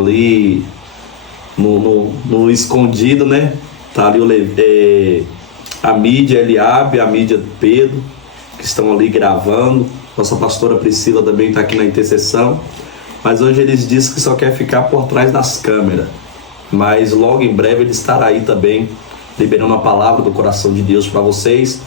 ali no escondido, né? Tá ali a mídia Eliabe, a mídia Pedro, que estão ali gravando. Nossa pastora Priscila também está aqui na intercessão. Mas hoje eles dizem que só quer ficar por trás das câmeras. Mas logo em breve ele estará aí também, liberando a palavra do coração de Deus para vocês.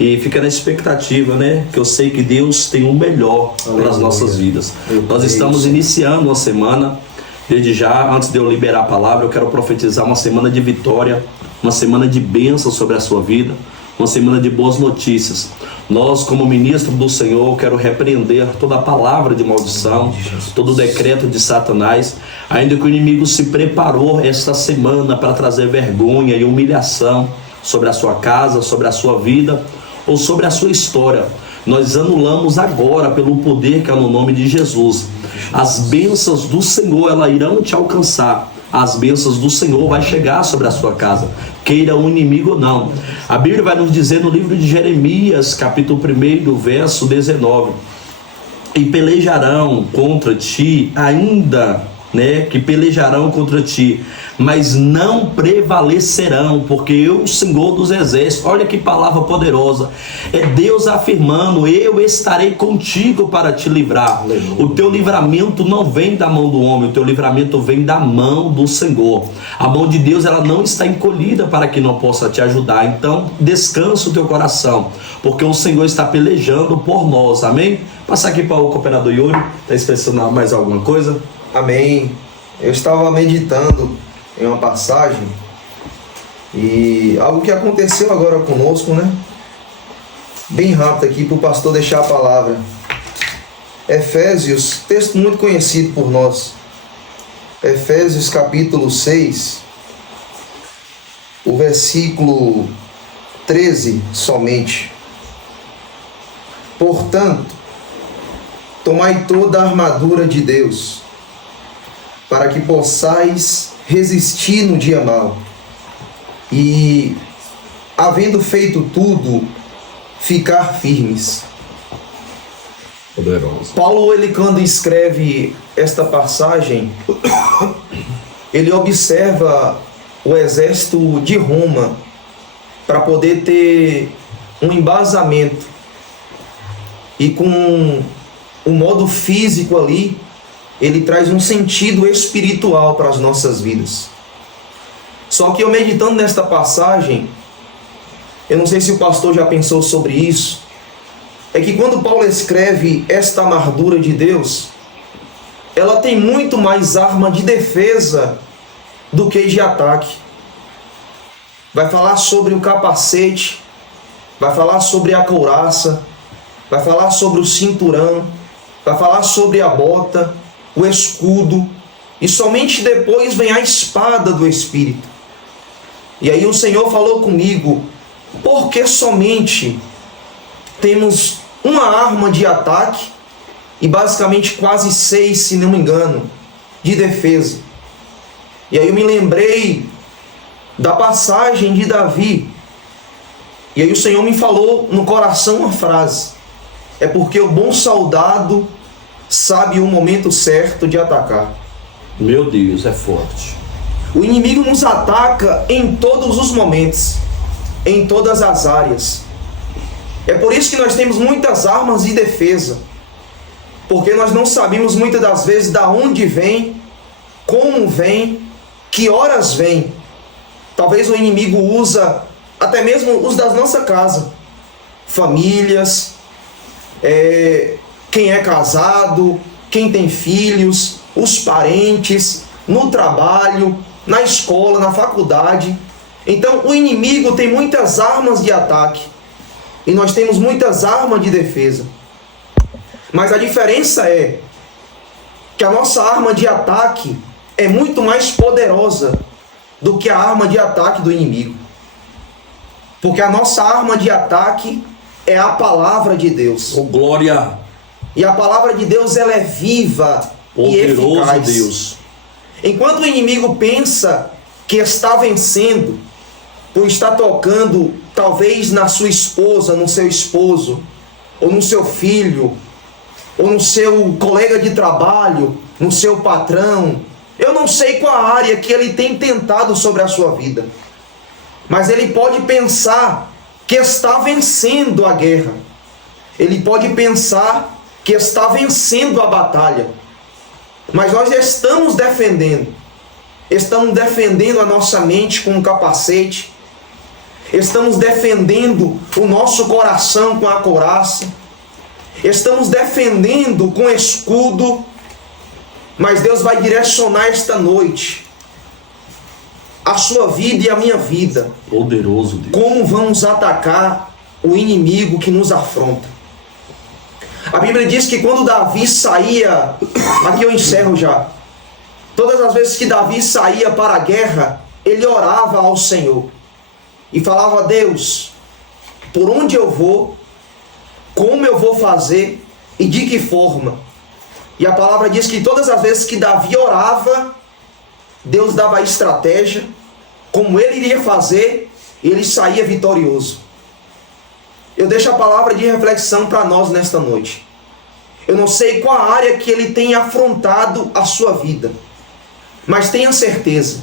E fica na expectativa, né? Que eu sei que Deus tem o melhor para as nossas vidas. Nós estamos iniciando uma semana. Desde já, antes de eu liberar a palavra, eu quero profetizar uma semana de vitória, uma semana de bênção sobre a sua vida, uma semana de boas notícias. Nós, como ministro do Senhor, quero repreender toda a palavra de maldição, todo o decreto de Satanás, ainda que o inimigo se preparou esta semana para trazer vergonha e humilhação sobre a sua casa, sobre a sua vida ou sobre a sua história. Nós anulamos agora pelo poder que é no nome de Jesus. As bênçãos do Senhor, elas irão te alcançar. As bênçãos do Senhor vai chegar sobre a sua casa, queira o inimigo ou não. A Bíblia vai nos dizer no livro de Jeremias, capítulo 1, verso 19: e pelejarão contra ti ainda, né, que pelejarão contra ti, mas não prevalecerão, porque eu, o Senhor dos Exércitos, olha que palavra poderosa, é Deus afirmando: eu estarei contigo para te livrar. O teu livramento não vem da mão do homem, o teu livramento vem da mão do Senhor. A mão de Deus, ela não está encolhida para que não possa te ajudar. Então descansa o teu coração, porque o Senhor está pelejando por nós, amém? Passar aqui para o cooperador Yuri, está expressando mais alguma coisa? Amém. Eu estava meditando em uma passagem e algo que aconteceu agora conosco, né? Bem rápido aqui para o pastor deixar a palavra. Efésios, texto muito conhecido por nós. Efésios capítulo 6, o versículo 13 somente. Portanto, tomai toda a armadura de Deus, para que possais resistir no dia mau, e, havendo feito tudo, ficar firmes. Poderoso. Paulo, ele quando escreve esta passagem, ele observa o exército de Roma para poder ter um embasamento, e com o modo físico ali, ele traz um sentido espiritual para as nossas vidas. Só que eu meditando nesta passagem, eu não sei se o pastor já pensou sobre isso, é que quando Paulo escreve esta armadura de Deus, ela tem muito mais arma de defesa do que de ataque. Vai falar sobre o capacete, vai falar sobre a couraça, vai falar sobre o cinturão, vai falar sobre a bota, o escudo, e somente depois vem a espada do Espírito. E aí o Senhor falou comigo: porque somente temos uma arma de ataque e basicamente quase 6, se não me engano, de defesa. E aí eu me lembrei da passagem de Davi, e aí o Senhor me falou no coração uma frase: é porque o bom soldado sabe o momento certo de atacar. Meu Deus, é forte. O inimigo nos ataca em todos os momentos, em todas as áreas. É por isso que nós temos muitas armas de defesa, porque nós não sabemos muitas das vezes de onde vem, como vem, que horas vem. Talvez o inimigo usa até mesmo os da nossa casa, famílias, quem é casado, quem tem filhos, os parentes, no trabalho, na escola, na faculdade. Então o inimigo tem muitas armas de ataque e nós temos muitas armas de defesa. Mas a diferença é que a nossa arma de ataque é muito mais poderosa do que a arma de ataque do inimigo. Porque a nossa arma de ataque é a palavra de Deus. Oh, glória! E a palavra de Deus, ela é viva e eficaz. Deus. Enquanto o inimigo pensa que está vencendo, por estar tocando talvez na sua esposa, no seu esposo, ou no seu filho, ou no seu colega de trabalho, no seu patrão. sei qual a área que ele tem tentado sobre a sua vida, mas ele pode pensar que está vencendo a guerra. Ele pode pensar que está vencendo a batalha. Mas nós estamos defendendo a nossa mente com um capacete, estamos defendendo o nosso coração com a couraça, estamos defendendo com escudo, mas Deus vai direcionar esta noite a sua vida e a minha vida. Poderoso Deus. Como vamos atacar o inimigo que nos afronta. A Bíblia diz que quando Davi saía, aqui eu encerro já, todas as vezes que Davi saía para a guerra, ele orava ao Senhor e falava: Deus, por onde eu vou, como eu vou fazer e de que forma. E a palavra diz que todas as vezes que Davi orava, Deus dava a estratégia, como ele iria fazer, e ele saía vitorioso. Eu deixo a palavra de reflexão para nós nesta noite. Eu não sei qual a área que ele tem afrontado a sua vida, mas tenha certeza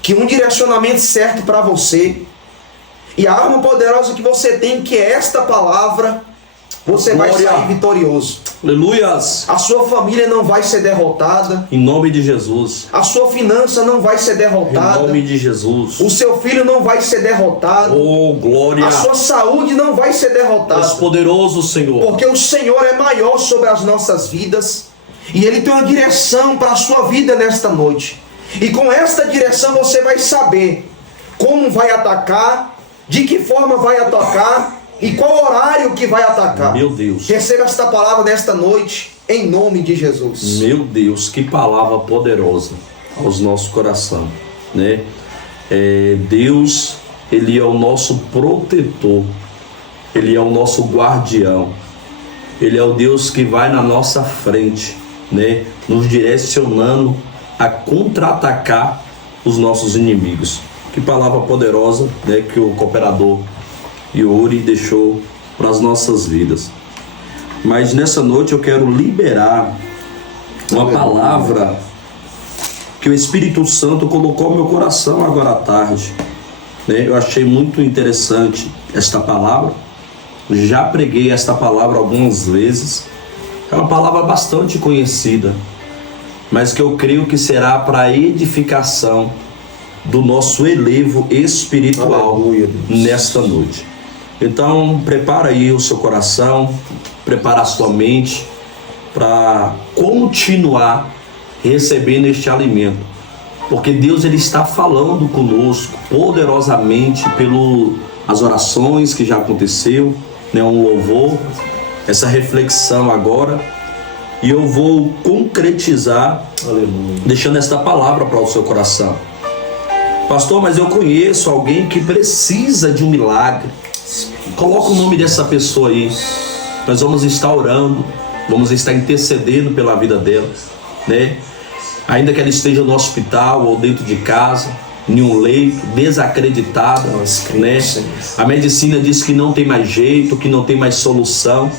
que um direcionamento certo para você e a arma poderosa que você tem, que é esta palavra, você vai sair vitorioso. Aleluias. A sua família não vai ser derrotada. Em nome de Jesus. A sua finança não vai ser derrotada. Em nome de Jesus. O seu filho não vai ser derrotado. Oh, glória. A sua saúde não vai ser derrotada. És poderoso, Senhor. Porque o Senhor é maior sobre as nossas vidas. E Ele tem uma direção para a sua vida nesta noite. E com esta direção você vai saber como vai atacar, de que forma vai atacar e qual horário que vai atacar. Meu Deus. Receba esta palavra nesta noite, em nome de Jesus. Meu Deus, que palavra poderosa aos nossos corações, né? Deus, Ele é o nosso protetor, Ele é o nosso guardião, Ele é o Deus que vai na nossa frente, né? Nos direcionando a contra-atacar os nossos inimigos. Que palavra poderosa, né? Que o cooperador Yuri deixou para as nossas vidas. Mas nessa noite eu quero liberar uma palavra que o Espírito Santo colocou no meu coração agora à tarde, né? Eu achei muito interessante esta palavra. Já preguei esta palavra algumas vezes. É uma palavra bastante conhecida, mas que eu creio que será para a edificação do nosso elevo espiritual. Aleluia, nesta noite. Então, prepara aí o seu coração, prepara a sua mente para continuar recebendo este alimento. Porque Deus, Ele está falando conosco poderosamente pelas orações que já aconteceu, né, um louvor, essa reflexão agora. E eu vou concretizar, aleluia, deixando esta palavra para o seu coração. Pastor, mas eu conheço alguém que precisa de um milagre. Coloca o nome dessa pessoa aí. Nós vamos estar orando, vamos estar intercedendo pela vida dela, né? Ainda que ela esteja no hospital ou dentro de casa, em um leito, desacreditada, né? A medicina diz que não tem mais jeito, que não tem mais solução.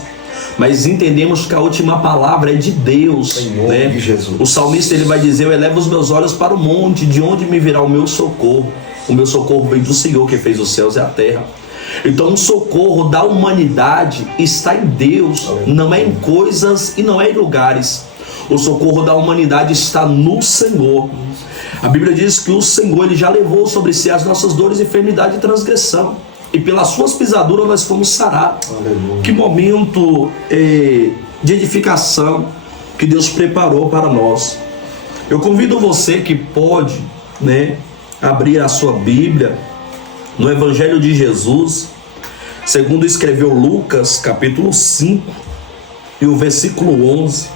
Mas entendemos que a última palavra é de Deus, né? De Jesus. O salmista, ele vai dizer: eu elevo os meus olhos para o monte, de onde me virá o meu socorro? O meu socorro vem do Senhor, que fez os céus e a terra. Então o socorro da humanidade está em Deus, não é em coisas e não é em lugares. O socorro da humanidade está no Senhor. A Bíblia diz que o Senhor, Ele já levou sobre si as nossas dores, enfermidade e transgressão, e pelas suas pisaduras nós fomos sarados. Que momento de edificação que Deus preparou para nós. Eu convido você que pode, né, abrir a sua Bíblia no Evangelho de Jesus, segundo escreveu Lucas, capítulo 5 e o versículo 11.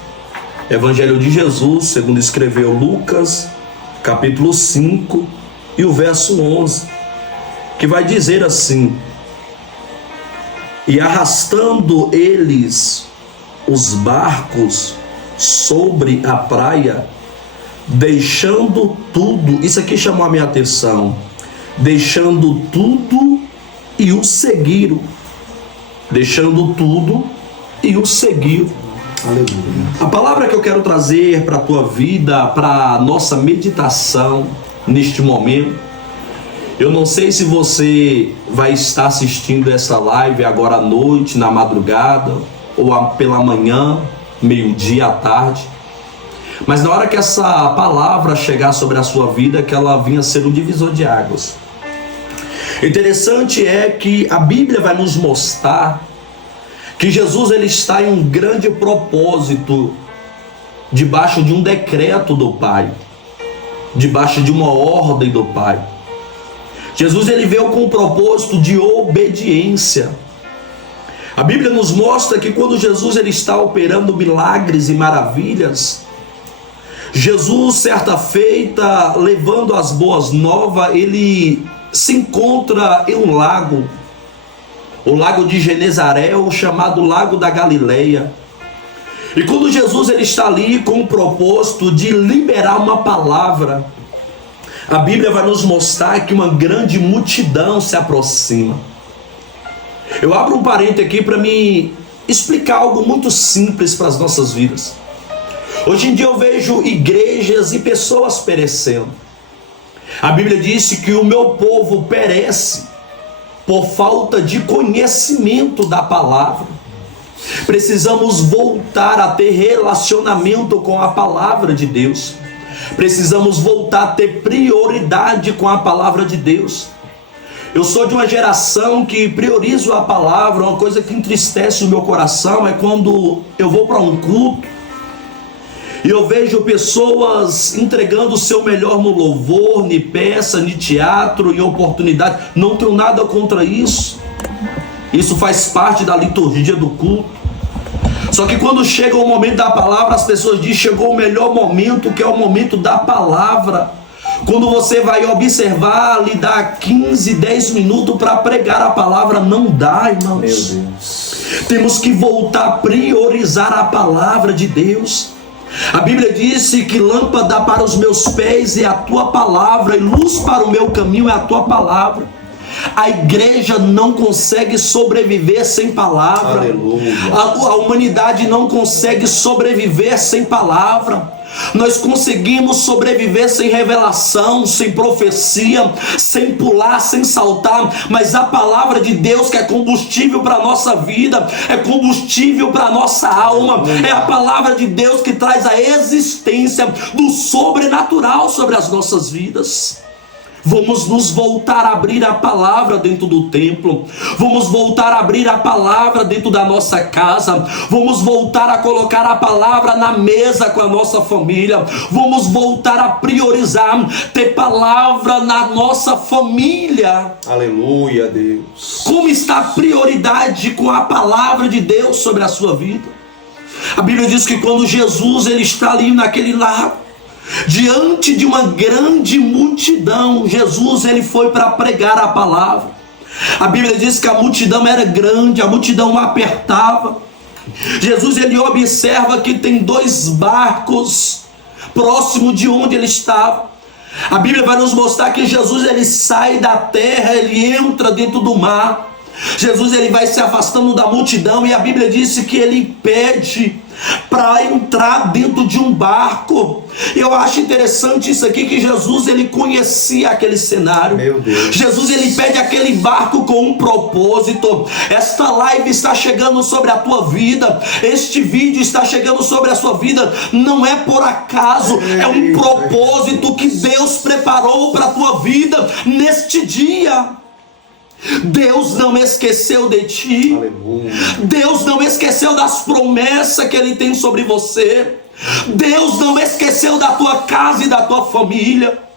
Evangelho de Jesus, segundo escreveu Lucas, capítulo 5 e o verso 11, que vai dizer assim: e arrastando eles os barcos sobre a praia, deixando tudo, isso aqui chamou a minha atenção, deixando tudo e o seguiram. Deixando tudo e o seguiram. Aleluia. A palavra que eu quero trazer para a tua vida, para a nossa meditação neste momento, eu não sei se você vai estar assistindo essa live agora à noite, na madrugada, ou pela manhã, meio-dia, à tarde, mas na hora que essa palavra chegar sobre a sua vida, que ela vinha ser um divisor de águas. Interessante é que a Bíblia vai nos mostrar que Jesus ele está em um grande propósito, debaixo de um decreto do Pai, debaixo de uma ordem do Pai. Jesus ele veio com um propósito de obediência. A Bíblia nos mostra que quando Jesus ele está operando milagres e maravilhas, Jesus, certa feita, levando as boas novas, ele se encontra em um lago, o lago de Genezaré, o chamado Lago da Galileia. E quando Jesus ele está ali com o propósito de liberar uma palavra, a Bíblia vai nos mostrar que uma grande multidão se aproxima. Eu abro um parênteses aqui para me explicar algo muito simples para as nossas vidas. Hoje em dia eu vejo igrejas e pessoas perecendo. A Bíblia disse que o meu povo perece por falta de conhecimento da palavra. Precisamos voltar a ter relacionamento com a palavra de Deus. Precisamos voltar a ter prioridade com a palavra de Deus. Eu sou de uma geração que priorizo a palavra. Uma coisa que entristece o meu coração é quando eu vou para um culto e eu vejo pessoas entregando o seu melhor no louvor, em peça, em teatro, em oportunidade. Não tenho nada contra isso. Isso faz parte da liturgia do culto. Só que quando chega o momento da palavra, as pessoas dizem: chegou o melhor momento, que é o momento da palavra. Quando você vai observar, lhe dá 15, 10 minutos para pregar a palavra, não dá, irmãos. Meu Deus. Temos que voltar a priorizar a palavra de Deus. A Bíblia disse que lâmpada para os meus pés é a tua palavra, e luz para o meu caminho é a tua palavra. A igreja não consegue sobreviver sem palavra. Aleluia. A humanidade não consegue sobreviver sem palavra. Nós conseguimos sobreviver sem revelação, sem profecia, sem pular, sem saltar, mas a palavra de Deus, que é combustível para a nossa vida, é combustível para a nossa alma, é a palavra de Deus que traz a existência do sobrenatural sobre as nossas vidas. Vamos nos voltar a abrir a palavra dentro do templo. Vamos voltar a abrir a palavra dentro da nossa casa. Vamos voltar a colocar a palavra na mesa com a nossa família. Vamos voltar a priorizar ter palavra na nossa família. Aleluia, Deus. Como está a prioridade com a palavra de Deus sobre a sua vida? A Bíblia diz que quando Jesus ele está ali naquele lago, diante de uma grande multidão, Jesus ele foi para pregar a palavra. A Bíblia diz que a multidão era grande, a multidão apertava. Jesus ele observa que tem 2 barcos próximo de onde ele estava. A Bíblia vai nos mostrar que Jesus ele sai da terra, ele entra dentro do mar. Jesus ele vai se afastando da multidão, e a Bíblia disse que ele pede para entrar dentro de um barco. Eu acho interessante isso aqui, que Jesus ele conhecia aquele cenário. Meu Deus. Jesus ele pede aquele barco com um propósito. Esta live está chegando sobre a tua vida, este vídeo está chegando sobre a sua vida, não é por acaso, é um propósito que Deus preparou para a tua vida neste dia. Deus não esqueceu de ti. Aleluia. Deus não esqueceu das promessas que Ele tem sobre você. Deus não esqueceu da tua casa e da tua família.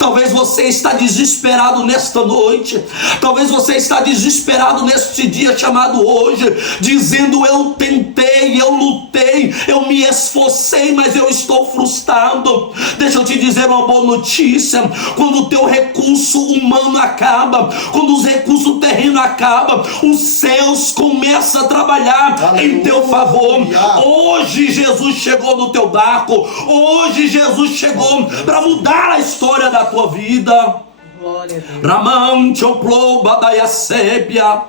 Talvez você está desesperado nesta noite. Talvez você está desesperado neste dia chamado hoje, dizendo: eu tentei, eu lutei, eu me esforcei, mas eu estou frustrado. Deixa eu te dizer uma boa notícia: quando o teu recurso humano acaba, quando os recursos terrenos acabam, os céus começam a trabalhar. Aleluia. Em teu favor. Hoje Jesus chegou no teu barco. Hoje Jesus chegou para mudar a história da tua vida. Ramante o ploba da ia sébia,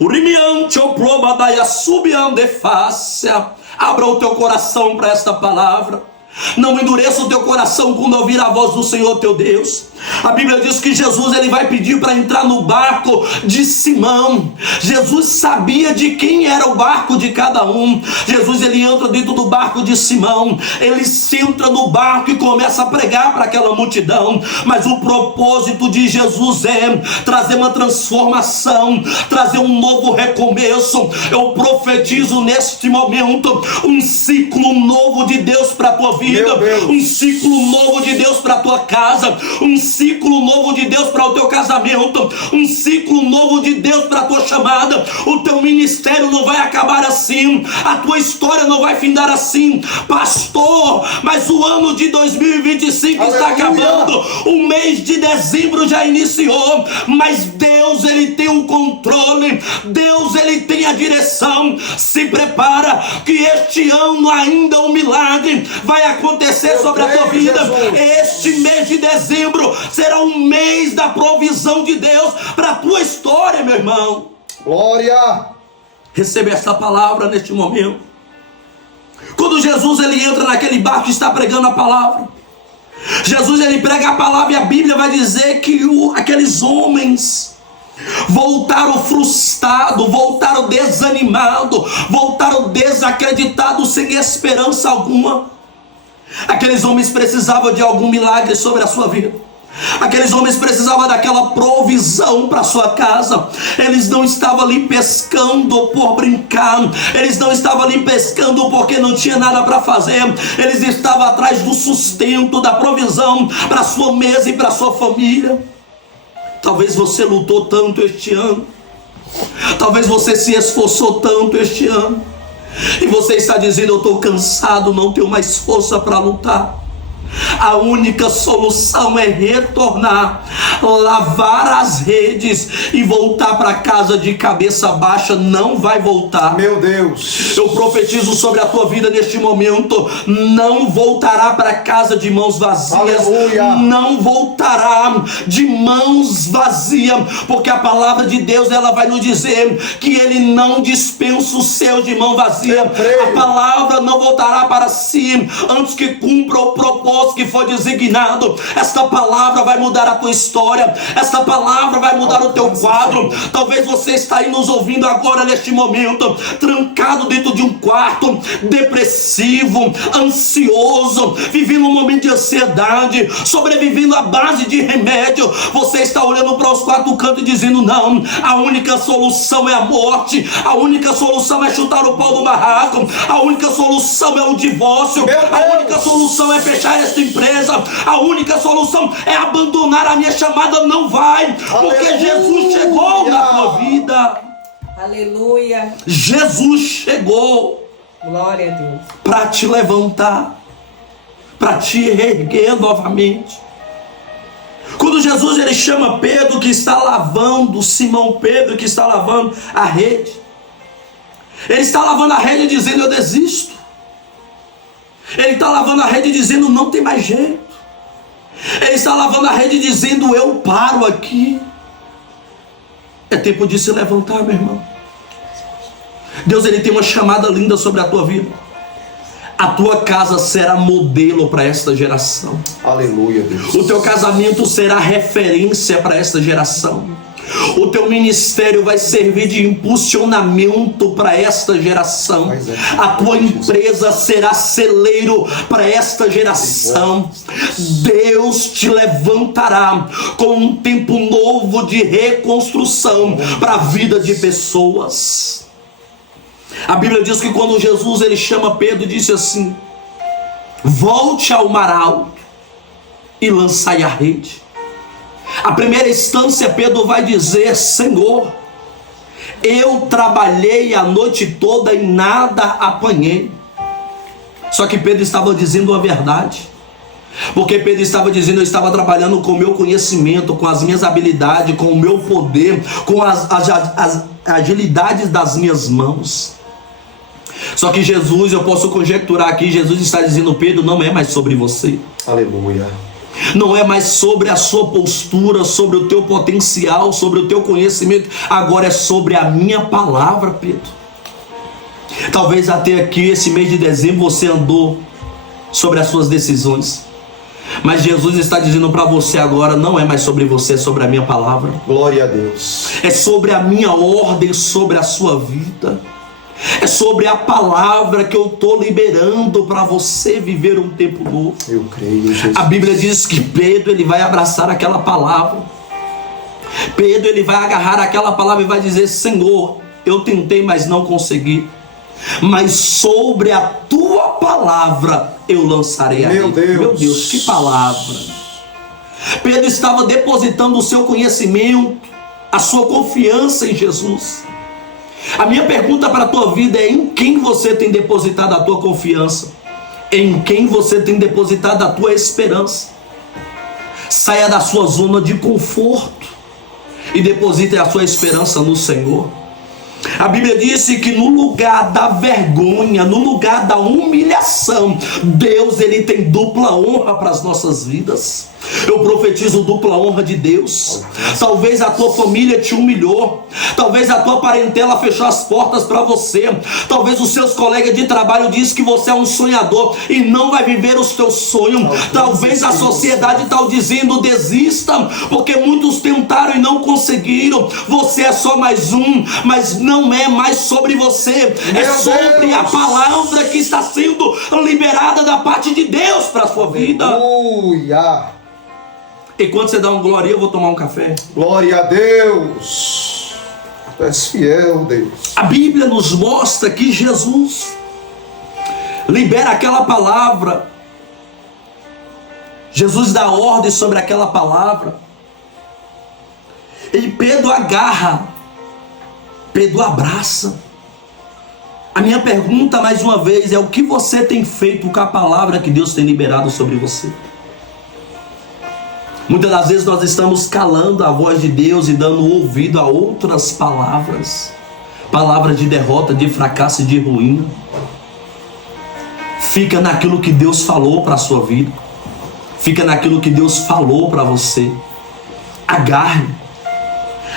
o rimiante o ploba da ia subiande fácia. Abra o teu coração para esta palavra. Não endureça o teu coração quando ouvir a voz do Senhor teu Deus. A Bíblia diz que Jesus ele vai pedir para entrar no barco de Simão. Jesus sabia de quem era o barco de cada um. Jesus ele entra dentro do barco de Simão. Ele entra no barco e começa a pregar para aquela multidão. Mas o propósito de Jesus é trazer uma transformação, trazer um novo recomeço. Eu profetizo neste momento um ciclo novo de Deus para a tua vida, um ciclo novo de Deus para a tua casa, um ciclo novo de Deus para o teu casamento, um ciclo novo de Deus para a tua chamada. O teu ministério não vai acabar assim, a tua história não vai findar assim, pastor. Mas o ano de 2025 está acabando, o mês de dezembro já iniciou, mas Deus ele tem o controle, Deus ele tem a direção. Se prepara que este ano ainda um milagre vai acontecer sobre a tua vida. Este mês de dezembro será um mês da provisão de Deus para a tua história, meu irmão. Glória! Receba essa palavra neste momento. Quando Jesus ele entra naquele barco e está pregando a palavra, Jesus ele prega a palavra e a Bíblia vai dizer que aqueles homens voltaram frustrados, voltaram desanimados, voltaram desacreditados, sem esperança alguma. Aqueles homens precisavam de algum milagre sobre a sua vida. Aqueles homens precisavam daquela provisão para sua casa. Eles não estavam ali pescando por brincar. Eles não estavam ali pescando porque não tinha nada para fazer. Eles estavam atrás do sustento, da provisão para sua mesa e para sua família. Talvez você lutou tanto este ano. Talvez você se esforçou tanto este ano. E você está dizendo: eu estou cansado, não tenho mais força para lutar. A única solução é retornar, lavar as redes e voltar para casa de cabeça baixa. Não vai voltar. Meu Deus. Eu profetizo sobre a tua vida neste momento: não voltará para casa de mãos vazias. Aleluia. Não voltará de mãos vazias, porque a palavra de Deus ela vai nos dizer que Ele não dispensa os seus de mão vazia. A palavra não voltará para si antes que cumpra o propósito que foi designado. Esta palavra vai mudar a tua história. Esta palavra vai mudar o teu quadro. Talvez você está aí nos ouvindo agora neste momento, trancado dentro de um quarto, depressivo, ansioso, vivendo um momento de ansiedade, sobrevivendo à base de remédio. Você está olhando para os quatro cantos e dizendo: não, a única solução é a morte, a única solução é chutar o pau do barraco, a única solução é o divórcio, a única solução é fechar esta empresa, a única solução é abandonar a minha chamada. Não vai, porque Jesus chegou na tua vida. Aleluia. Jesus chegou. Glória a Deus. Para te levantar, para te erguer novamente. Quando Jesus ele chama Pedro que está lavando, Simão Pedro que está lavando a rede, ele está lavando a rede dizendo: eu desisto. Ele está lavando a rede dizendo: não tem mais jeito. Ele está lavando a rede dizendo: eu paro aqui. É tempo de se levantar, meu irmão. Deus ele tem uma chamada linda sobre a tua vida. A tua casa será modelo para esta geração. Aleluia, Deus. O teu casamento será referência para esta geração. O teu ministério vai servir de impulsionamento para esta geração. A tua empresa será celeiro para esta geração. Deus te levantará com um tempo novo de reconstrução para a vida de pessoas. A Bíblia diz que quando Jesus ele chama Pedro, disse assim: volte ao mar alto e lançai a rede. A primeira instância, Pedro vai dizer: Senhor, eu trabalhei a noite toda e nada apanhei. Só que Pedro estava dizendo a verdade, porque Pedro estava dizendo: eu estava trabalhando com o meu conhecimento, com as minhas habilidades, com o meu poder, com as agilidades das minhas mãos. Só que Jesus, eu posso conjecturar aqui, Jesus está dizendo: Pedro, não é mais sobre você. Aleluia. Não é mais sobre a sua postura, sobre o teu potencial, sobre o teu conhecimento. Agora é sobre a minha palavra, Pedro. Talvez até aqui, esse mês de dezembro, você andou sobre as suas decisões. Mas Jesus está dizendo para você agora, não é mais sobre você, é sobre a minha palavra. Glória a Deus. É sobre a minha ordem, sobre a sua vida. É sobre a palavra que eu estou liberando para você viver um tempo novo. Eu creio, Jesus. A Bíblia diz que Pedro, ele vai abraçar aquela palavra. Pedro, ele vai agarrar aquela palavra e vai dizer: Senhor, eu tentei, mas não consegui. Mas sobre a tua palavra eu lançarei a rede. Meu Deus, que palavra! Pedro estava depositando o seu conhecimento, a sua confiança em Jesus. A minha pergunta para a tua vida é: em quem você tem depositado a tua confiança? Em quem você tem depositado a tua esperança? Saia da sua zona de conforto e deposite a sua esperança no Senhor. A Bíblia disse que no lugar da vergonha, no lugar da humilhação, Deus, ele tem dupla honra para as nossas vidas. Eu profetizo dupla honra de Deus. Talvez a tua família te humilhou, talvez a tua parentela fechou as portas para você, talvez os seus colegas de trabalho dizem que você é um sonhador e não vai viver os teus sonhos. Talvez a sociedade está dizendo: desista, porque muitos tentaram e não conseguiram. Você é só mais um, mas não é mais sobre você, é sobre a palavra que está sendo liberada da parte de Deus para a sua vida. Aleluia. E quando você dá um glória, eu vou tomar um café. Glória a Deus. Tu és fiel, Deus. A Bíblia nos mostra que Jesus libera aquela palavra. Jesus dá ordem sobre aquela palavra. E Pedro agarra, Pedro abraça. A minha pergunta mais uma vez é: o que você tem feito com a palavra que Deus tem liberado sobre você? Muitas das vezes nós estamos calando a voz de Deus e dando ouvido a outras palavras. Palavras de derrota, de fracasso e de ruína. Fica naquilo que Deus falou para a sua vida. Fica naquilo que Deus falou para você. Agarre.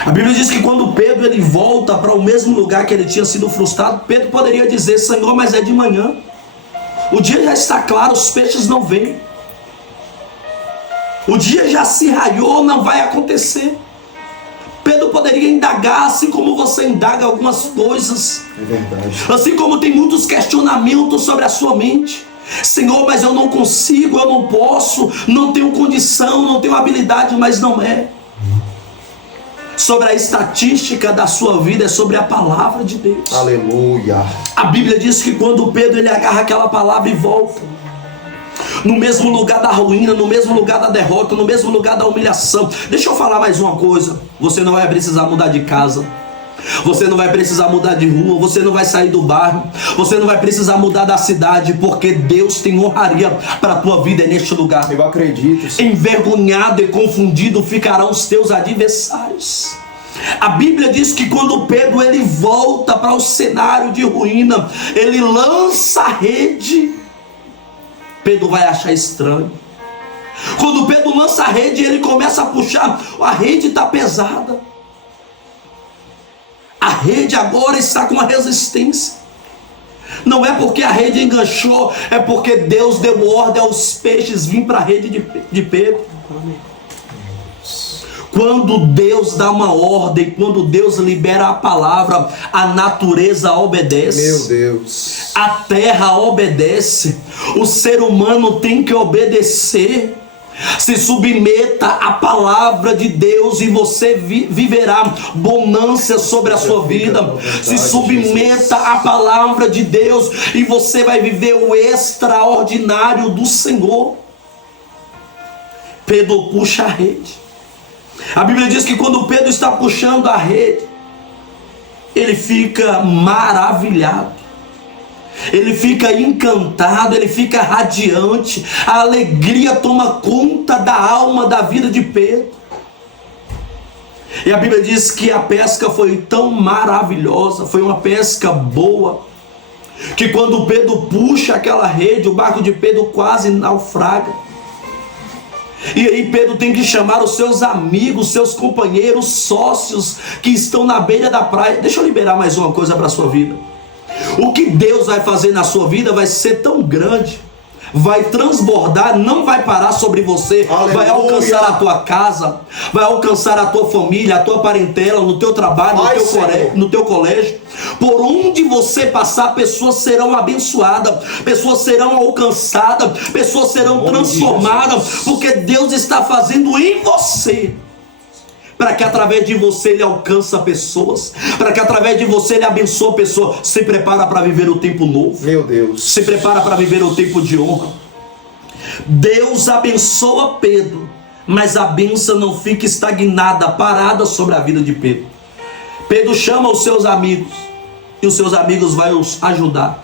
A Bíblia diz que quando Pedro ele volta para o mesmo lugar que ele tinha sido frustrado, Pedro poderia dizer: Senhor, mas é de manhã. O dia já está claro, os peixes não vêm. O dia já se raiou, não vai acontecer. Pedro poderia indagar, assim como você indaga algumas coisas. É verdade. Assim como tem muitos questionamentos sobre a sua mente. Senhor, mas eu não consigo, eu não posso, não tenho condição, não tenho habilidade, mas não é. Sobre a estatística da sua vida, é sobre a palavra de Deus. Aleluia. A Bíblia diz que quando Pedro ele agarra aquela palavra e volta, no mesmo lugar da ruína, no mesmo lugar da derrota, no mesmo lugar da humilhação. Deixa eu falar mais uma coisa: você não vai precisar mudar de casa, você não vai precisar mudar de rua, você não vai sair do bairro, você não vai precisar mudar da cidade, porque Deus tem honraria para a tua vida neste lugar. Eu acredito, Senhor. Envergonhado e confundido ficarão os teus adversários. A Bíblia diz que quando Pedro ele volta para o cenário de ruína, ele lança a rede. Pedro vai achar estranho. Quando Pedro lança a rede, ele começa a puxar, a rede está pesada. A rede agora está com uma resistência. Não é porque a rede enganchou, é porque Deus deu ordem aos peixes vir para a rede de Pedro. Quando Deus dá uma ordem, quando Deus libera a palavra, a natureza obedece. Meu Deus. A terra obedece. O ser humano tem que obedecer. Se submeta à palavra de Deus e você viverá bonança sobre a sua vida. Se submeta à palavra de Deus e você vai viver o extraordinário do Senhor. Pedro puxa a rede. A Bíblia diz que quando Pedro está puxando a rede, ele fica maravilhado, ele fica encantado, ele fica radiante. A alegria toma conta da alma, da vida de Pedro. E a Bíblia diz que a pesca foi tão maravilhosa, foi uma pesca boa, que quando Pedro puxa aquela rede, o barco de Pedro quase naufraga. E aí Pedro tem que chamar os seus amigos, seus companheiros, sócios que estão na beira da praia. Deixa eu liberar mais uma coisa para a sua vida. O que Deus vai fazer na sua vida vai ser tão grande, vai transbordar, não vai parar sobre você. Aleluia. Vai alcançar a tua casa, vai alcançar a tua família, a tua parentela, no teu trabalho, no teu colégio. Por onde você passar, pessoas serão abençoadas, pessoas serão alcançadas, pessoas serão transformadas, porque Deus está fazendo em você, para que através de você Ele alcança pessoas, para que através de você Ele abençoa pessoas. Se prepara para viver o tempo novo. Meu Deus. Se prepara para viver o tempo de honra. Deus abençoa Pedro, mas a bênção não fica estagnada, parada sobre a vida de Pedro. Pedro chama os seus amigos, e os seus amigos vão os ajudar.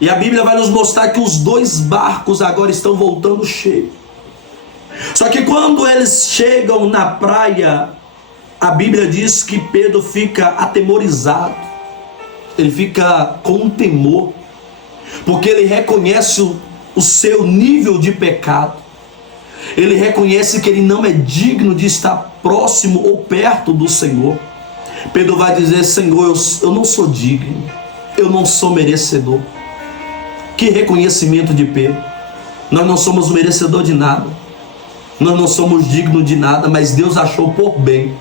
E a Bíblia vai nos mostrar que os 2 barcos agora estão voltando cheios. Só que quando eles chegam na praia, a Bíblia diz que Pedro fica atemorizado, ele fica com um temor, porque ele reconhece o seu nível de pecado, ele reconhece que ele não é digno de estar próximo ou perto do Senhor. Pedro vai dizer: Senhor, eu não sou digno, eu não sou merecedor. Que reconhecimento de Pedro! Nós não somos merecedor de nada, nós não somos dignos de nada, mas Deus achou por bem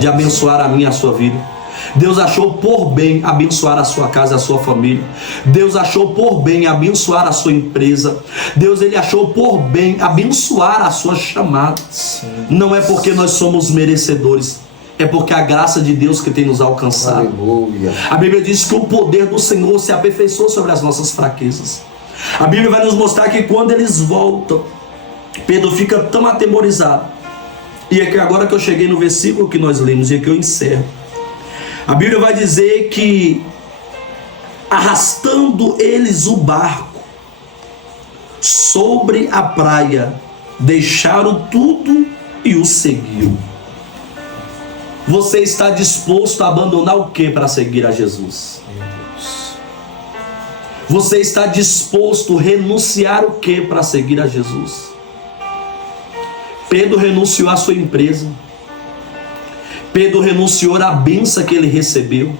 de abençoar a minha e a sua vida. Deus achou por bem abençoar a sua casa, a sua família. Deus achou por bem abençoar a sua empresa. Deus, Ele achou por bem abençoar a sua chamada. Sim. Não é porque nós somos merecedores, é porque a graça de Deus que tem nos alcançado. Aleluia. A Bíblia diz que o poder do Senhor se aperfeiçoa sobre as nossas fraquezas. A Bíblia vai nos mostrar que quando eles voltam, Pedro fica tão atemorizado. E é que agora que eu cheguei no versículo que nós lemos, e é que eu encerro. A Bíblia vai dizer que, arrastando eles o barco sobre a praia, deixaram tudo e o seguiram. Você está disposto a abandonar o que para seguir a Jesus? Você está disposto a renunciar o que para seguir a Jesus? Pedro renunciou à sua empresa. Pedro renunciou à bênção que ele recebeu.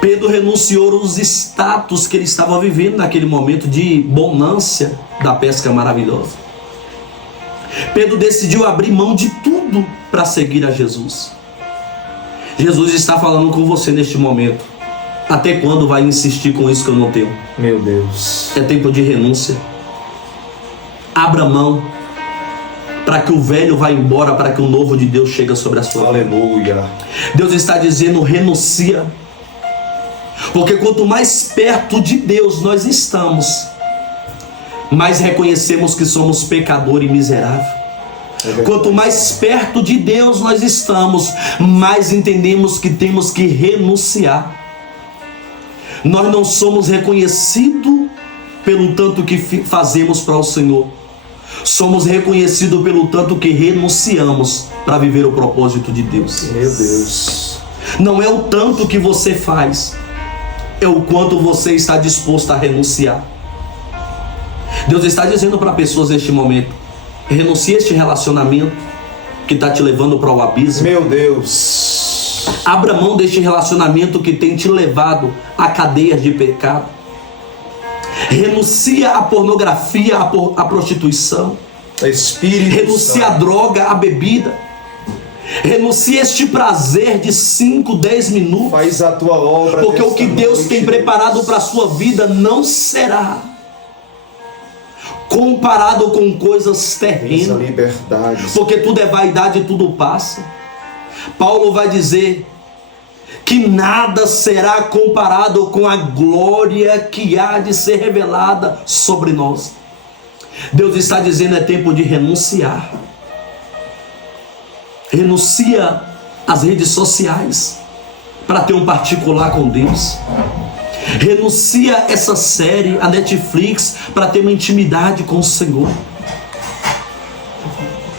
Pedro renunciou aos status que ele estava vivendo naquele momento de bonança da pesca maravilhosa. Pedro decidiu abrir mão de tudo para seguir a Jesus. Jesus está falando com você neste momento. Até quando vai insistir com isso que eu não tenho? Meu Deus. É tempo de renúncia. Abra mão, para que o velho vá embora, para que o novo de Deus chegue sobre a sua vida. Aleluia. Deus está dizendo: renuncia. Porque quanto mais perto de Deus nós estamos, mais reconhecemos que somos pecador e miserável. Quanto mais perto de Deus nós estamos, mais entendemos que temos que renunciar. Nós não somos reconhecidos pelo tanto que fazemos para o Senhor. Somos reconhecidos pelo tanto que renunciamos para viver o propósito de Deus. Meu Deus. Não é o tanto que você faz, é o quanto você está disposto a renunciar. Deus está dizendo para pessoas neste momento: renuncie a este relacionamento que está te levando para o abismo. Meu Deus. Abra mão deste relacionamento que tem te levado a cadeias de pecado. Renuncia à pornografia, à prostituição. Renuncia à droga, à bebida. Renuncia a este prazer de 5, 10 minutos. Faz a tua obra. Porque o que Deus tem preparado para a sua vida não será comparado com coisas terrenas. Liberdade. Porque tudo é vaidade e tudo passa. Paulo vai dizer que nada será comparado com a glória que há de ser revelada sobre nós. Deus está dizendo: é tempo de renunciar. Renuncia às redes sociais para ter um particular com Deus. Renuncia essa série, a Netflix, para ter uma intimidade com o Senhor.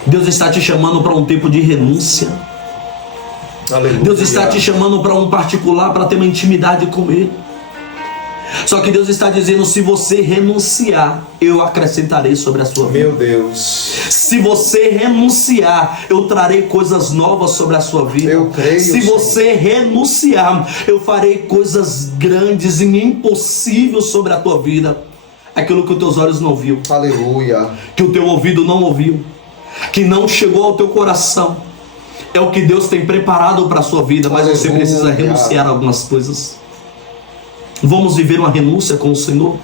Deus está te chamando para um tempo de renúncia. Aleluia. Deus está te chamando para um particular, para ter uma intimidade com Ele. Só que Deus está dizendo: se você renunciar, eu acrescentarei sobre a sua vida. Meu Deus. Se você renunciar, eu trarei coisas novas sobre a sua vida. Eu creio, se você renunciar, eu farei coisas grandes e impossíveis sobre a tua vida. Aquilo que os teus olhos não viu, Aleluia. que o teu ouvido não ouviu, que não chegou ao teu coração, é o que Deus tem preparado para a sua vida. Mas você precisa renunciar a algumas coisas. Vamos viver uma renúncia com o Senhor,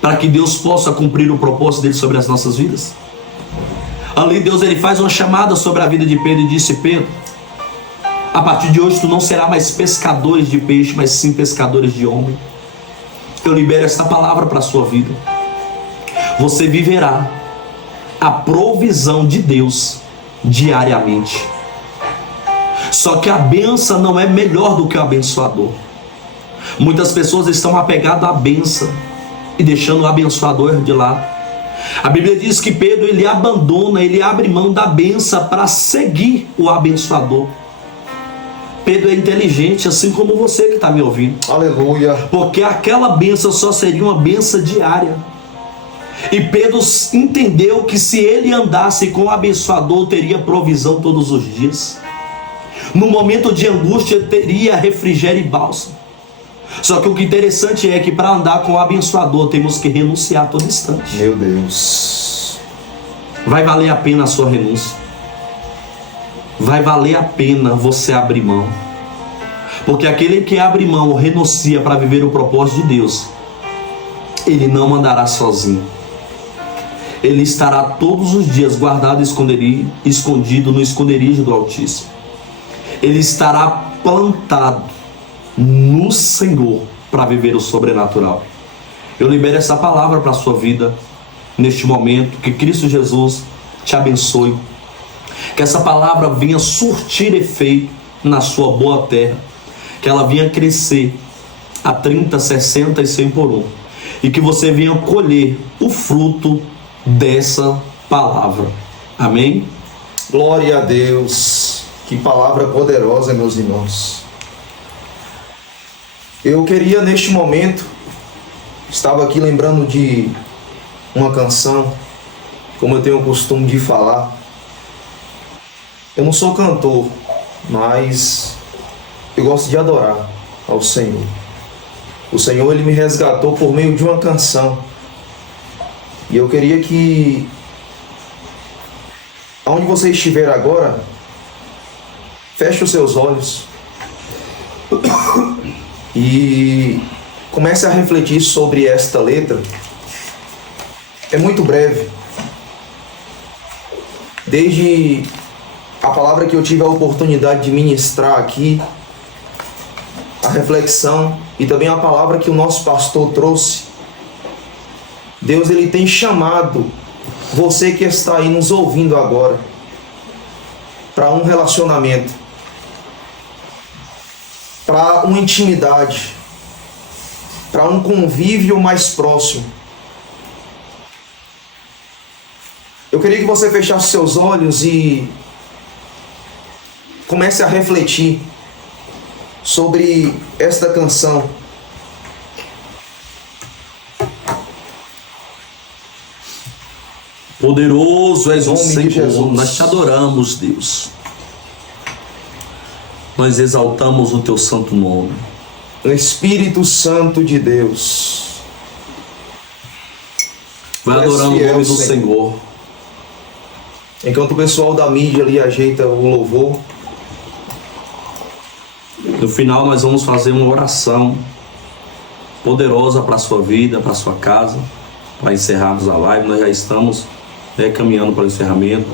para que Deus possa cumprir o propósito dele sobre as nossas vidas. Ali Deus ele faz uma chamada sobre a vida de Pedro e disse: Pedro, a partir de hoje tu não serás mais pescadores de peixe, mas sim pescadores de homem. Eu libero esta palavra para a sua vida. Você viverá a provisão de Deus diariamente. Só que a bênção não é melhor do que o abençoador. Muitas pessoas estão apegadas à bênção e deixando o abençoador de lado. A Bíblia diz que Pedro ele abandona, ele abre mão da bênção para seguir o abençoador. Pedro é inteligente, assim como você que está me ouvindo. Aleluia. Porque aquela bênção só seria uma bênção diária. E Pedro entendeu que se ele andasse com o abençoador, teria provisão todos os dias. No momento de angústia, teria refrigério e bálsamo. Só que o que interessante é que para andar com o abençoador, temos que renunciar a todo instante. Meu Deus. Vai valer a pena a sua renúncia. Vai valer a pena você abrir mão. Porque aquele que abre mão ou renuncia para viver o propósito de Deus, ele não andará sozinho. Ele estará todos os dias guardado e escondido no esconderijo do Altíssimo. Ele estará plantado no Senhor para viver o sobrenatural. Eu libero essa palavra para a sua vida neste momento. Que Cristo Jesus te abençoe. Que essa palavra venha surtir efeito na sua boa terra. Que ela venha crescer a 30, 60 e 100 por 1. E que você venha colher o fruto dessa palavra. Amém? Glória a Deus. Que palavra poderosa, meus irmãos. Eu queria neste momento, estava aqui lembrando de uma canção, como eu tenho o costume de falar. Eu não sou cantor, mas eu gosto de adorar ao Senhor. O Senhor ele me resgatou por meio de uma canção. E eu queria que, aonde você estiver agora, feche os seus olhos e comece a refletir sobre esta letra. É muito breve. Desde a palavra que eu tive a oportunidade de ministrar aqui, a reflexão e também a palavra que o nosso pastor trouxe, Deus ele tem chamado você que está aí nos ouvindo agora para um relacionamento, para uma intimidade, para um convívio mais próximo. Eu queria que você fechasse seus olhos e comece a refletir sobre esta canção. Poderoso és o Em nome de Senhor, Jesus. nós te adoramos, Deus. Nós exaltamos o teu santo nome. O Espírito Santo de Deus. Vai Tu és adorando o fiel, nome do Senhor. Senhor. Enquanto o pessoal da mídia ali ajeita o louvor, No final nós vamos fazer uma oração poderosa para a sua vida, para a sua casa, para encerrarmos a live. Nós já estamos caminhando para o encerramento.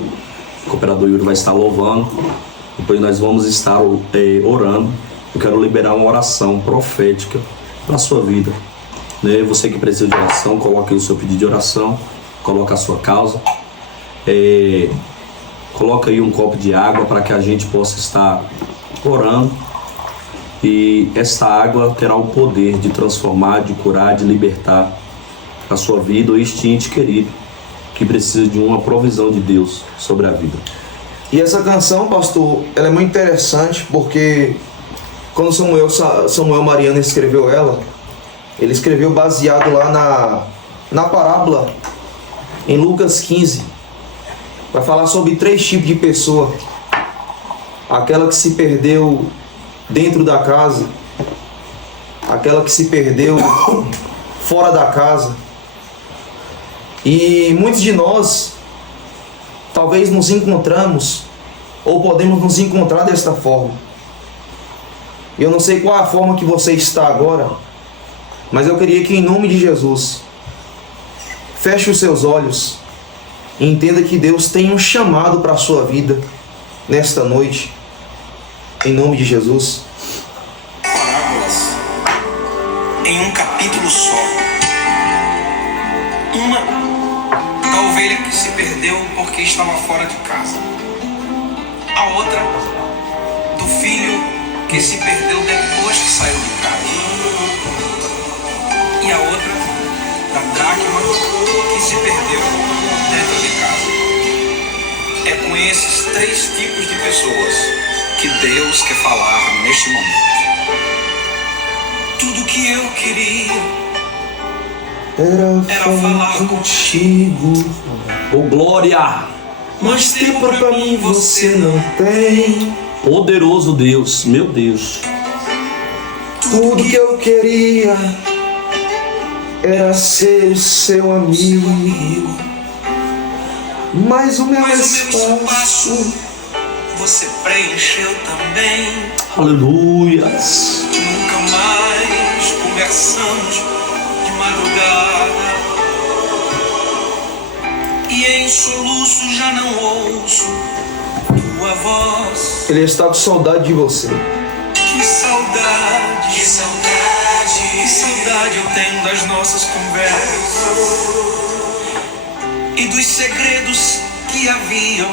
O cooperador Yuri vai estar louvando. Depois nós vamos estar orando. Eu quero liberar uma oração profética para a sua vida. Você que precisa de oração, coloque aí o seu pedido de oração, coloque a sua causa. Coloca aí um copo de água para que a gente possa estar orando. E essa água terá o poder de transformar, de curar, de libertar a sua vida ou este ente querido que precisa de uma provisão de Deus sobre a vida. e essa canção, pastor, ela é muito interessante porque quando Samuel Mariano escreveu ela, Ele escreveu baseado lá na parábola, em Lucas 15. Vai falar sobre 3 tipos de pessoa. Aquela que se perdeu dentro da casa, aquela que se perdeu fora da casa. E muitos de nós talvez nos encontramos ou podemos nos encontrar desta forma. Eu não sei qual a forma que você está agora, mas eu queria que, em nome de Jesus, feche os seus olhos e entenda que Deus tem um chamado para a sua vida nesta noite, em nome de Jesus. Parábolas em um capítulo só. Uma da ovelha que se perdeu porque estava fora de casa. A outra do filho que se perdeu depois que saiu de casa. E a outra da dracma que se perdeu dentro de casa. É com esses 3 tipos de pessoas que Deus quer falar neste momento. Tudo que eu queria era falar contigo. Ô glória! Mas tempo pra mim você não tem. Poderoso Deus, meu Deus. Tudo que eu queria era ser seu amigo, mas o meu espaço você preencheu também. Aleluias. Nunca mais conversamos de madrugada. E em soluço já não ouço tua voz. Ele está com saudade de você. Que saudade, que saudade, que saudade eu tenho das nossas conversas e dos segredos que haviam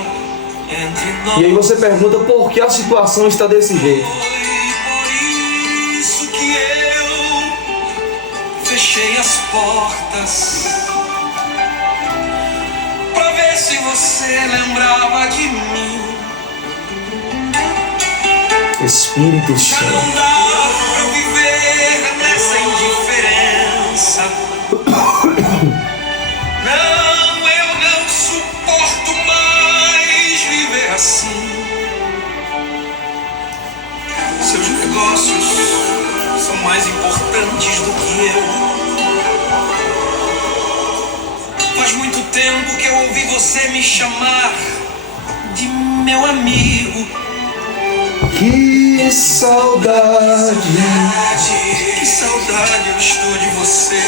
entre nós. E aí você pergunta por que a situação está desse jeito. Foi por isso que eu fechei as portas, pra ver se você lembrava de mim. Espírito Já Santo. não dá pra eu viver nessa indiferença. Não, eu não suporto mais viver assim. Seus negócios são mais importantes do que eu. Faz muito tempo que eu ouvi você me chamar de meu amigo. Que saudade. Que saudade eu estou de você.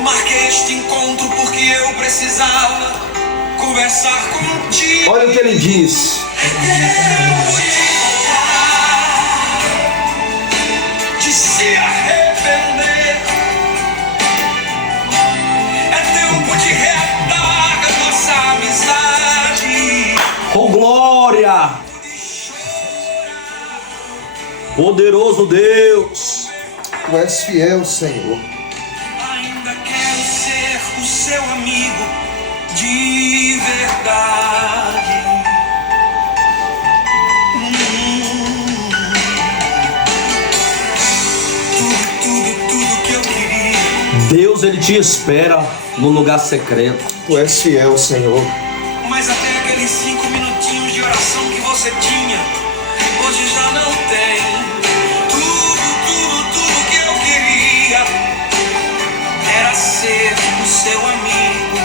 Marquei este encontro porque eu precisava conversar contigo. Olha o que ele diz. De se arrepender. É tempo de reatar a nossa amizade. Ô glória! Poderoso Deus. Tu és fiel, Senhor. Ainda quero ser o seu amigo de verdade. Tudo que eu queria. Deus, ele te espera no lugar secreto. Tu és fiel, Senhor. Mas até aqueles 5 minutinhos de oração que você tinha, hoje já não tem. Tudo que eu queria era ser o seu amigo.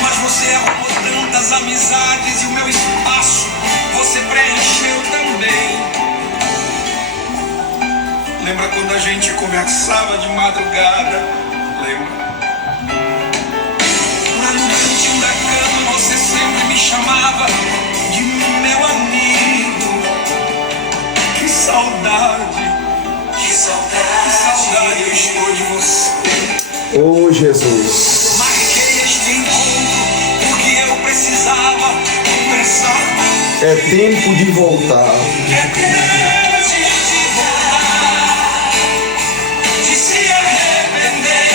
Mas você arrumou tantas amizades e o meu espaço você preencheu também. Lembra quando a gente conversava de madrugada? Lembra? Lá no cantinho da cama você sempre me chamava de meu amigo. Que saudade, que saudade eu estou de você. Oh, Jesus. Marquei este encontro porque eu precisava conversar. É tempo de voltar. É tempo de voltar, de se arrepender.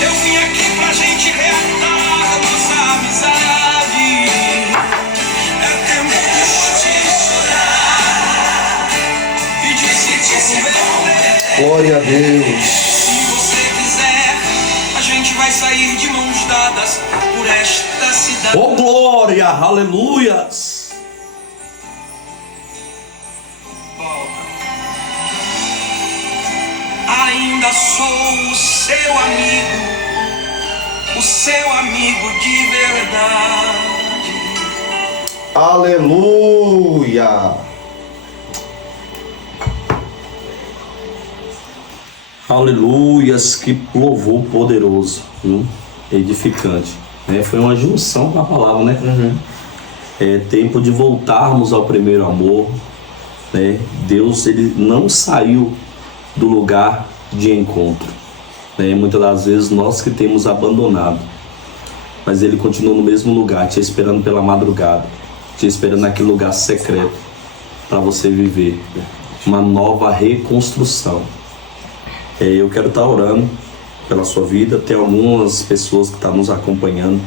Eu vim aqui pra gente reatar a nossa amizade. É tempo de chorar e Glória a Deus. Se você quiser, a gente vai sair de mãos dadas por esta cidade. Oh glória, aleluias. Ainda sou o seu amigo de verdade. Aleluia. Aleluias, que louvor poderoso, viu? Edificante. Foi uma junção com a palavra, né? É tempo de voltarmos ao primeiro amor, né? Deus, ele não saiu do lugar de encontro, né? Muitas das vezes nós que temos abandonado, mas ele continua no mesmo lugar, te esperando pela madrugada, te esperando naquele lugar secreto para você viver uma nova reconstrução. Eu quero estar orando pela sua vida. Tem algumas pessoas que estão nos acompanhando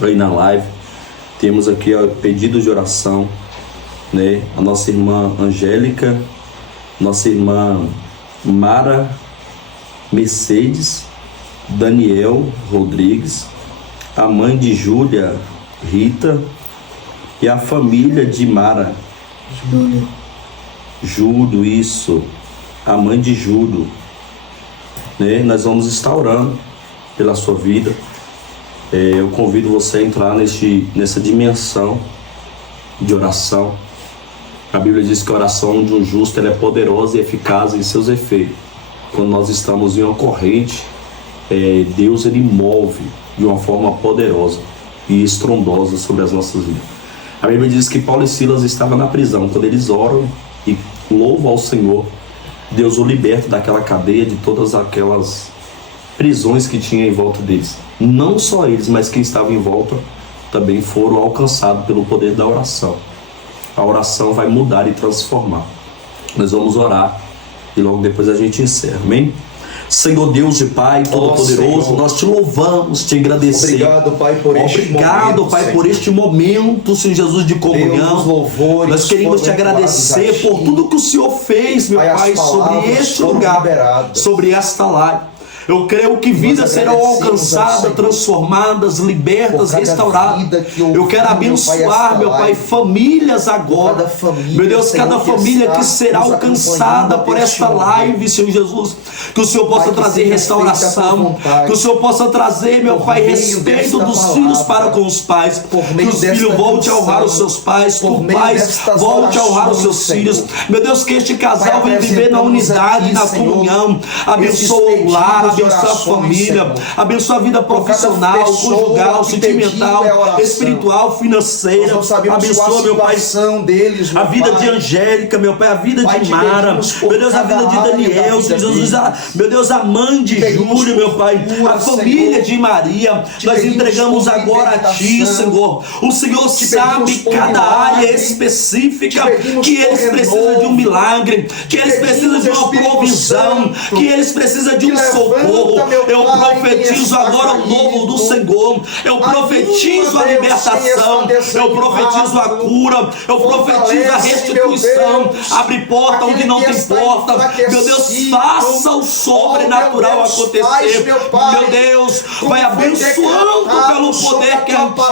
aí na live. Temos aqui pedidos de oração, né? A nossa irmã Angélica, nossa irmã Mara Mercedes, Daniel Rodrigues, a mãe de Júlia, Rita, e a família de Mara. Júlio, isso. A mãe de Júlio. Né? Nós vamos estar orando pela sua vida. Eu convido você a entrar nessa dimensão de oração. A Bíblia diz que a oração de um justo ela é poderosa e eficaz em seus efeitos. Quando nós estamos em uma corrente, Deus ele move de uma forma poderosa e estrondosa sobre as nossas vidas. A Bíblia diz que Paulo e Silas estavam na prisão. Quando eles oram e louvam ao Senhor, Deus o liberta daquela cadeia, de todas aquelas prisões que tinha em volta deles. Não só eles, mas quem estava em volta também foram alcançados pelo poder da oração. A oração vai mudar e transformar. Nós vamos orar e logo depois a gente encerra, amém? Senhor Deus e Pai Todo-Poderoso, nós te louvamos, te agradecemos. Obrigado, Pai, por este momento. Obrigado, Pai, Senhor. por este momento, Senhor Jesus, de comunhão. Deus, louvores, nós queremos te agradecer por tudo que o Senhor fez, meu Pai, sobre este lugar, sobre esta live. Eu creio que vidas serão alcançadas, transformadas, libertas, restauradas. Eu quero abençoar, meu Pai, famílias agora. Meu Deus, cada família que será alcançada por esta live, Senhor Jesus. Que o Senhor possa trazer restauração. Que o Senhor possa trazer, meu Pai, respeito dos filhos para com os pais. Que os filhos volte a honrar os seus pais. Que os pais volte a honrar os seus filhos. Meu Deus, que este casal venha viver na unidade, na comunhão. Abençoa o lar, abençoa a família, abençoa a vida profissional, conjugal, sentimental, espiritual, financeira. Abençoa, meu Pai, a vida de Angélica, meu Pai, a vida de Mara, meu Deus, a vida de Daniel, Senhor Jesus, meu Deus, a mãe de Júlio, meu Pai, a família de Maria. Nós entregamos agora a Ti, Senhor. O Senhor sabe cada área específica que eles precisam de um milagre, que eles precisam de uma provisão, que eles precisam de um socorro. Eu profetizo agora o novo do Senhor. Eu profetizo a libertação. Eu profetizo a cura. Eu profetizo a restituição. Abre porta onde não tem porta. Meu Deus, faça o sobrenatural acontecer. Meu Deus, vai abençoando pelo poder que é em Ti.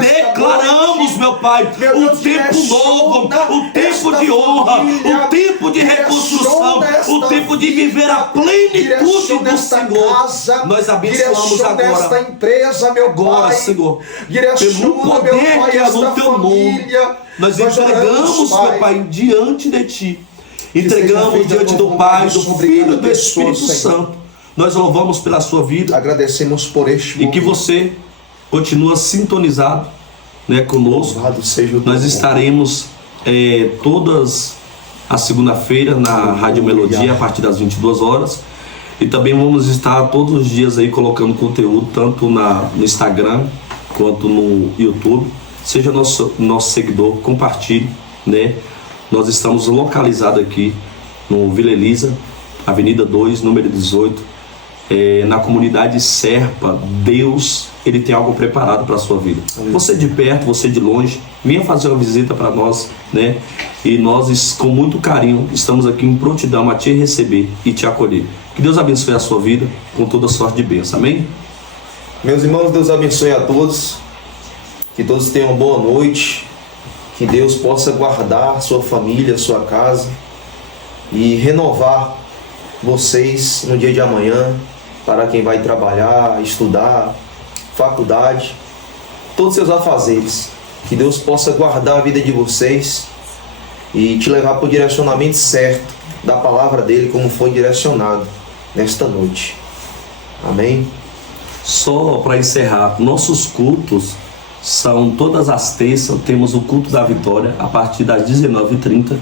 Declaramos, meu Pai, o tempo novo, o tempo de honra, o tempo de reconstrução, o tempo de viver a plenitude do Senhor. Nós abençoamos agora, empresa, meu agora, Pai, Senhor, pelo poder que é no Teu nome. Nós entregamos, meu Pai, diante de Ti. Entregamos diante do Pai, do Filho e do Espírito Santo. Nós louvamos pela sua vida. Agradecemos por este momento. E que você continua sintonizado, né, conosco. Nós estaremos todas as segunda-feira na Rádio Melodia a partir das 22 horas. E também vamos estar todos os dias aí colocando conteúdo, tanto no Instagram quanto no YouTube. Seja nosso seguidor, compartilhe, né? Nós estamos localizados aqui no Vila Elisa, Avenida 2, número 18, na comunidade Serpa, Deus, Ele tem algo preparado para a sua vida. Você de perto, você de longe, venha fazer uma visita para nós, né? E nós, com muito carinho, estamos aqui em prontidão a te receber e te acolher. Que Deus abençoe a sua vida com toda sorte de bênção. Amém? Meus irmãos, Deus abençoe a todos. Que todos tenham boa noite. Que Deus possa guardar sua família, sua casa e renovar vocês no dia de amanhã, para quem vai trabalhar, estudar, faculdade, todos seus afazeres. Que Deus possa guardar a vida de vocês e te levar para o direcionamento certo da palavra dele, como foi direcionado nesta noite. Amém? Só para encerrar, nossos cultos são todas as terças. Temos o culto da vitória a partir das 19h30